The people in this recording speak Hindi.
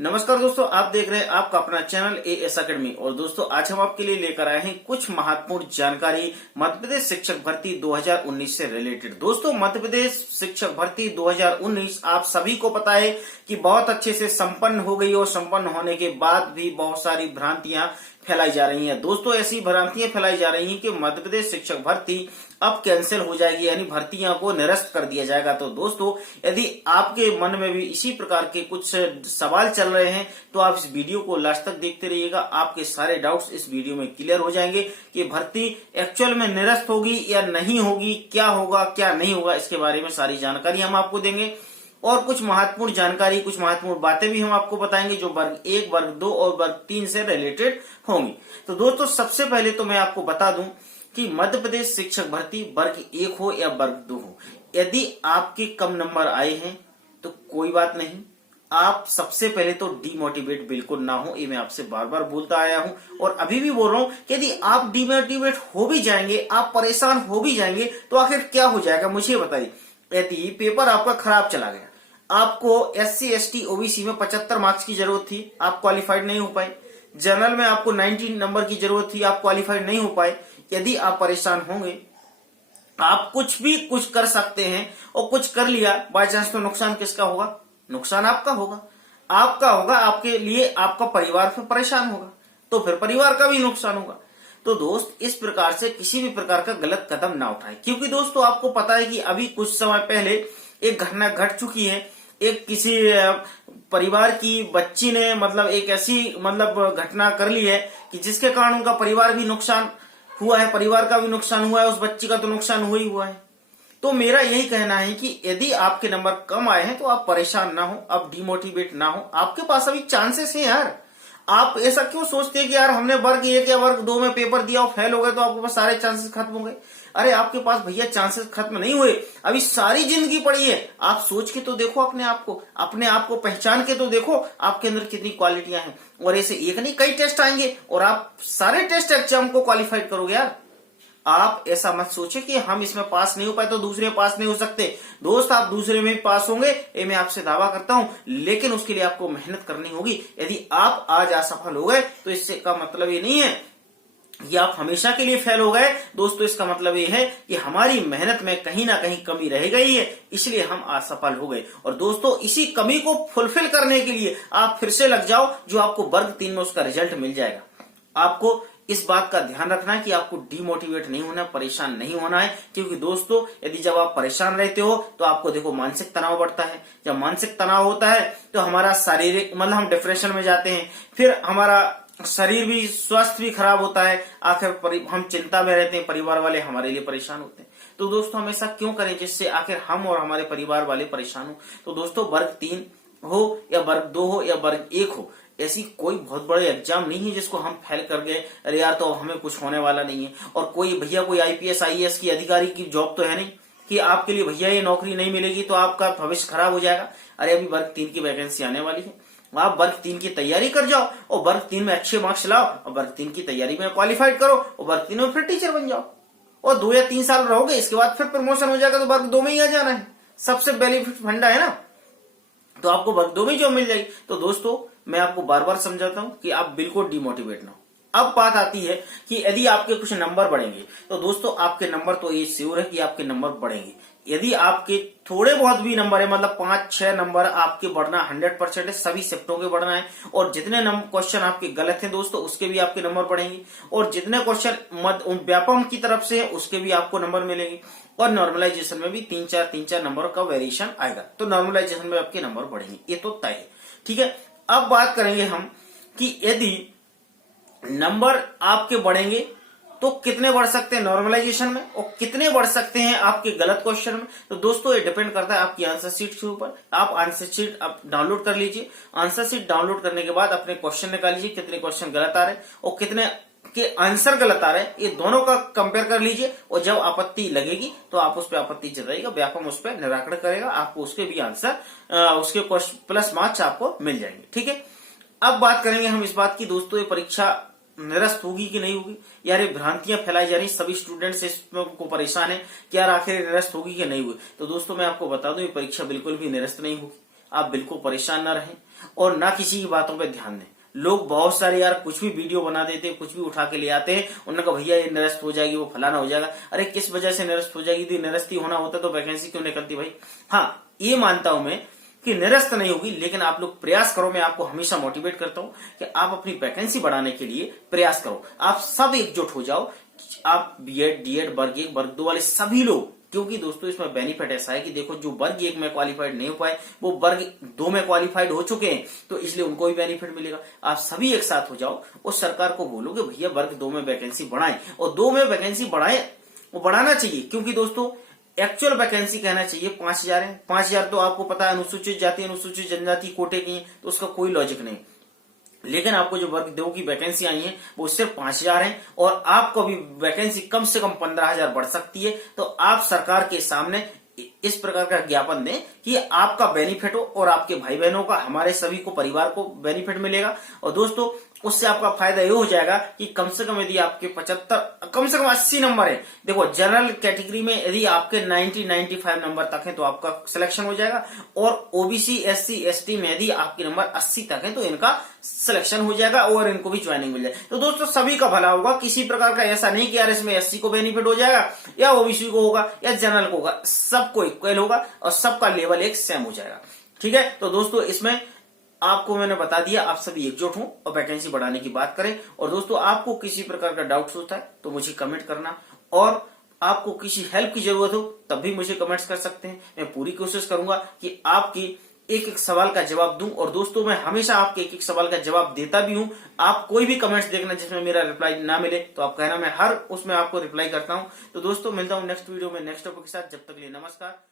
नमस्कार दोस्तों, आप देख रहे हैं आपका अपना चैनल एएस अकेडमी। और दोस्तों आज हम आपके लिए लेकर आए हैं कुछ महत्वपूर्ण जानकारी मध्य प्रदेश शिक्षक भर्ती 2019 से रिलेटेड। दोस्तों मध्य प्रदेश शिक्षक भर्ती 2019 आप सभी को पता है कि बहुत अच्छे से संपन्न हो गई और संपन्न होने के बाद भी बहुत सारी भ्रांतियां फैलाई जा रही हैं। दोस्तों ऐसी भ्रांतियां फैलाई जा रही हैं कि मध्य प्रदेश शिक्षक भर्ती अब कैंसिल हो जाएगी, यानी भर्तियां को निरस्त कर दिया जाएगा। तो दोस्तों यदि आपके मन में भी इसी प्रकार के कुछ सवाल चल रहे हैं तो आप इस वीडियो को लास्ट तक देखते रहिएगा। आपके सारे डाउट्स इस वीडियो में क्लियर हो जाएंगे कि भर्ती एक्चुअल में निरस्त होगी या नहीं होगी, क्या होगा क्या नहीं होगा, इसके बारे में सारी जानकारी हम आपको देंगे। और कुछ महत्वपूर्ण जानकारी, कुछ महत्वपूर्ण बातें भी हम आपको बताएंगे जो वर्ग 1, वर्ग 2 और वर्ग 3 से रिलेटेड होंगी। तो दोस्तों सबसे पहले तो मैं आपको बता दूं कि मध्य प्रदेश शिक्षक भर्ती वर्ग 1 हो या वर्ग 2 हो, यदि आपके कम नंबर आए हैं तो कोई बात नहीं, आप सबसे पहले तो डीमोटिवेट बिल्कुल ना हो। ये मैं आपसे बार बार बोलता आया हूं और अभी भी बोल रहा हूं कि यदि आप डीमोटिवेट हो भी जाएंगे, आप परेशान हो भी जाएंगे तो आखिर क्या हो जाएगा मुझे बताइए। यदि पेपर आपका खराब चला गया, आपको SC ST OBC में 75 मार्क्स की जरूरत थी, आप क्वालिफाइड नहीं हो पाए, जनरल में आपको 90 नंबर की जरूरत थी, आप क्वालिफाइड नहीं हो पाए, यदि आप परेशान होंगे, आप कुछ कर सकते हैं और कुछ कर लिया बाय चांस, तो नुकसान किसका होगा? नुकसान आपका होगा, आपके लिए आपका परिवार फिर परेशान होगा, तो फिर परिवार का भी नुकसान होगा। तो दोस्त इस प्रकार से किसी भी प्रकार का गलत कदम ना उठाए, क्योंकि दोस्तों आपको पता है कि अभी कुछ समय पहले एक घटना घट चुकी है। एक किसी परिवार की बच्ची ने एक ऐसी घटना कर ली है कि जिसके कारण उनका परिवार भी नुकसान हुआ है, परिवार का भी नुकसान हुआ है, उस बच्ची का तो नुकसान हुआ ही हुआ है। तो मेरा यही कहना है कि यदि आपके नंबर कम आए हैं तो आप परेशान ना हो, आप डिमोटिवेट ना हो, आपके पास अभी चांसेस हैं यार। आप ऐसा क्यों सोचते हैं कि यार हमने वर्ग 1 या वर्ग 2 में पेपर दिया और फेल हो गए तो आपके पास सारे चांसेस खत्म हो गए। अरे आपके पास भैया चांसेस खत्म नहीं हुए, अभी सारी जिंदगी पड़ी है। आप सोच के तो देखो अपने आप को पहचान के तो देखो आपके अंदर कितनी क्वालिटियां हैं। और ऐसे एक नहीं कई टेस्ट आएंगे और आप सारे टेस्ट एग्जाम को क्वालिफाइड करोगे यार। आप ऐसा मत सोचे कि हम इसमें पास नहीं हो पाए तो दूसरे पास नहीं हो सकते। दोस्त आप दूसरे में पास होंगे, ये मैं आपसे दावा करता हूं, लेकिन उसके लिए आपको मेहनत करनी होगी। यदि आप आज असफल हो गए तो इससे का मतलब ये नहीं है कि आप हमेशा के लिए फेल हो गए। दोस्तों इसका मतलब ये है कि हमारी मेहनत में कहीं ना कहीं कमी रह गई है, इसलिए हम असफल हो गए। और दोस्तों इसी कमी को फुलफिल करने के लिए आप फिर से लग जाओ, जो आपको वर्ग 3 में उसका रिजल्ट मिल जाएगा। आपको इस बात का ध्यान रखना है कि आपको डिमोटिवेट नहीं होना, परेशान नहीं होना है, क्योंकि दोस्तों यदि जब आप परेशान रहते हो तो आपको देखो मानसिक तनाव बढ़ता है। जब मानसिक तनाव होता है तो हमारा शारीरिक हम डिप्रेशन में जाते हैं, फिर हमारा शरीर भी, स्वास्थ्य भी खराब होता है, आखिर हम चिंता में रहते हैं, परिवार वाले हमारे लिए परेशान होते हैं। तो दोस्तों हम ऐसा क्यों करें जिससे आखिर हम और हमारे परिवार वाले परेशान हो। तो दोस्तों वर्ग 3 हो या वर्ग 2 हो या वर्ग 1 हो, ऐसी कोई बहुत बड़े एग्जाम नहीं है जिसको हम फेल कर गए, अरे यार तो हमें कुछ होने वाला नहीं है। और कोई भैया कोई IPS IAS की अधिकारी की जॉब तो है नहीं कि आपके लिए भैया ये नौकरी नहीं मिलेगी तो आपका भविष्य खराब हो जाएगा। अरे अभी वर्ग 3 की वैकेंसी आने वाली है, आप वर्ग 3 की तैयारी कर जाओ और वर्ग 3 में अच्छे मार्क्स लाओ और वर्ग 3 की तैयारी में क्वालिफाइड करो और वर्ग 3 में फिर टीचर बन जाओ और 2 या 3 साल रहोगे, इसके बाद फिर प्रमोशन हो जाएगा तो वर्ग 2 में ही आ जाना है। सबसे बेनिफिट फंडा है ना, तो आपको वर्ग 2 में जॉब मिल जाएगी। तो दोस्तों मैं आपको बार बार समझाता हूं कि आप बिल्कुल डिमोटिवेट ना हो। अब बात आती है कि यदि आपके कुछ नंबर बढ़ेंगे तो दोस्तों आपके नंबर तो ये श्योर है कि आपके नंबर बढ़ेंगे। यदि आपके थोड़े बहुत भी नंबर है, 5-6 नंबर आपके बढ़ना 100% है, सभी शिफ्टों के बढ़ना है। और जितने क्वेश्चन आपके गलत हैं दोस्तों उसके भी आपके नंबर बढ़ेंगे, और जितने क्वेश्चन व्यापम की तरफ से है उसके भी आपको नंबर मिलेंगे। और नॉर्मलाइजेशन में भी 3-4 नंबर का वेरिएशन आएगा, तो नॉर्मलाइजेशन में आपके नंबर बढ़ेंगे, ये तो तय है। ठीक है, अब बात करेंगे हम कि यदि नंबर आपके बढ़ेंगे तो कितने बढ़ सकते हैं नॉर्मलाइजेशन में और कितने बढ़ सकते हैं आपके गलत क्वेश्चन में। तो दोस्तों ये डिपेंड करता है आपकी आंसर शीट के ऊपर। आप आंसर शीट आप डाउनलोड कर लीजिए, आंसर शीट डाउनलोड करने के बाद अपने क्वेश्चन निकाल लीजिए, कितने क्वेश्चन गलत आ रहे हैं और कितने के आंसर गलत आ रहे हैं, ये दोनों का कंपेयर कर लीजिए। और जब आपत्ति लगेगी तो आप उस पर आपत्ति जताइएगा, व्यापम उस पर निराकरण करेगा, आपको उसके भी आंसर उसके प्लस मार्क्स आपको मिल जाएंगे। ठीक है, अब बात करेंगे हम इस बात की दोस्तों ये परीक्षा निरस्त होगी कि नहीं होगी। यार ये भ्रांतियां फैलाई जा रही, सभी स्टूडेंट्स इसको परेशान है कि यार आखिर निरस्त होगी कि नहीं होगी। तो दोस्तों मैं आपको बता दूं ये परीक्षा बिल्कुल भी निरस्त नहीं होगी। आप बिल्कुल परेशान ना रहें और ना किसी की बातों पे ध्यान दें। लोग बहुत सारे यार कुछ भी वीडियो बना देते हैं, कुछ भी उठा के ले आते हैं, उन्होंने कहा भैया ये निरस्त हो जाएगी, वो फलाना हो जाएगा। अरे किस वजह से निरस्त हो जाएगी? निरस्त ही होना होता तो वैकेंसी क्यों निकलती भाई? हाँ, ये मानता हूं मैं कि निरस्त नहीं होगी, लेकिन आप लोग प्रयास करो। मैं आपको हमेशा मोटिवेट करता हूं कि आप अपनी वैकेंसी बढ़ाने के लिए प्रयास करो। आप सब एकजुट हो जाओ, आप बीएड, डीएड, वर्ग 1, वर्ग 2 वाले सभी लोग, क्योंकि दोस्तों इसमें बेनिफिट ऐसा है कि देखो जो वर्ग 1 में क्वालिफाइड नहीं हो पाए वो वर्ग 2 में क्वालिफाइड हो चुके हैं, तो इसलिए उनको भी बेनिफिट मिलेगा। आप सभी एक साथ हो जाओ और सरकार को बोलो कि भैया वर्ग 2 में वैकेंसी बढ़ाएं, और 2 में वैकेंसी बढ़ाएं, वो बढ़ाना चाहिए। क्योंकि दोस्तों एक्चुअल वैकेंसी कहना चाहिए 5000 है। 5000 तो आपको पता है अनुसूचित जाति, अनुसूचित जनजाति कोटे की है, तो उसका कोई लॉजिक नहीं। लेकिन आपको जो वर्ग 2 की वैकेंसी आई है वो सिर्फ 5000 है, और आपको भी वैकेंसी कम से कम 15000 बढ़ सकती है। तो आप सरकार के सामने इस प्रकार का ज्ञापन दें कि आपका बेनिफिट हो और आपके भाई बहनों का, हमारे सभी को, परिवार को बेनिफिट मिलेगा। और दोस्तों उससे आपका फायदा ये हो जाएगा कि कम से कम यदि आपके 75, कम से कम 80 नंबर है, देखो जनरल कैटेगरी में यदि आपके 95 नंबर तक है तो आपका सिलेक्शन हो जाएगा, और ओबीसी, एससी, एसटी में यदि आपके नंबर 80 तक है तो इनका सिलेक्शन हो जाएगा और इनको भी ज्वाइनिंग मिल जाएगी। तो दोस्तों सभी का भला होगा, किसी प्रकार का ऐसा नहीं कि यार इसमें एससी को बेनिफिट हो जाएगा या ओबीसी को होगा या जनरल को होगा, सबको इक्वल होगा और सबका लेवल एक सेम हो जाएगा। ठीक है, तो दोस्तों इसमें आपको मैंने बता दिया, आप सभी एकजुट हों और वैकेंसी बढ़ाने की बात करें। और दोस्तों आपको किसी प्रकार का डाउट होता है तो मुझे कमेंट करना, और आपको किसी हेल्प की जरूरत हो तब भी मुझे कमेंट्स कर सकते हैं। मैं पूरी कोशिश करूंगा कि आपकी एक एक सवाल का जवाब दूं, और दोस्तों मैं हमेशा आपके एक एक सवाल का जवाब देता भी हूं। आप कोई भी कमेंट्स देखना जिसमें मेरा रिप्लाई ना मिले तो आप कहना, मैं हर उसमें आपको रिप्लाई करता हूं। तो दोस्तों मिलता हूं नेक्स्ट वीडियो में नेक्स्ट टॉपिक के साथ। जब तक के लिए नमस्कार।